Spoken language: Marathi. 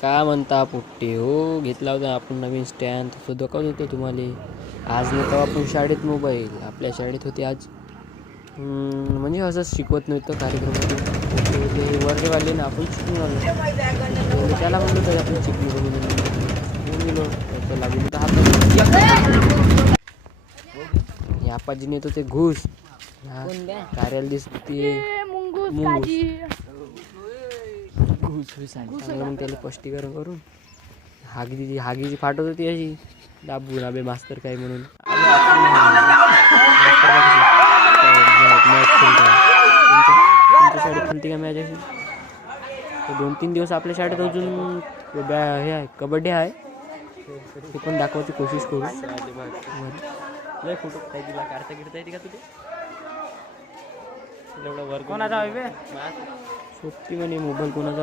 काय म्हणता पुट्टी हो, घेतला होता आपण नवीन स्टँड, तो दाखवत होतो तुम्हाला. आज नाही तर आपण शाळेत मोबाईल, आपल्या शाळेत होते आज. म्हणजे असंच शिकवत नव्हतं कार्यक्रमामध्ये, वर्गवाले ना आपण शिकून आलो. त्याला म्हणलं तर आपण शिकलो म्हणून गेलो त्याचं लागून तर हात आपाजीने तो ते घुस कार्याला दिसते मग त्याला स्पष्टीकरण करून हागीची फाटत होती अशी दाबून अबे मास्तर काय म्हणून. तुमच्या शाळेत खेळते का मॅच अशी? 2-3 दिवस आपल्या शाळेत अजून हे आहे, कबड्डी आहे, ते पण दाखवायची कोशिश करू. लय फोटो काय दिला काढता गिरता येते का तुझे एवढा वर्ग कोणाचा सोबती म्हणे मोबाईल कोणाचा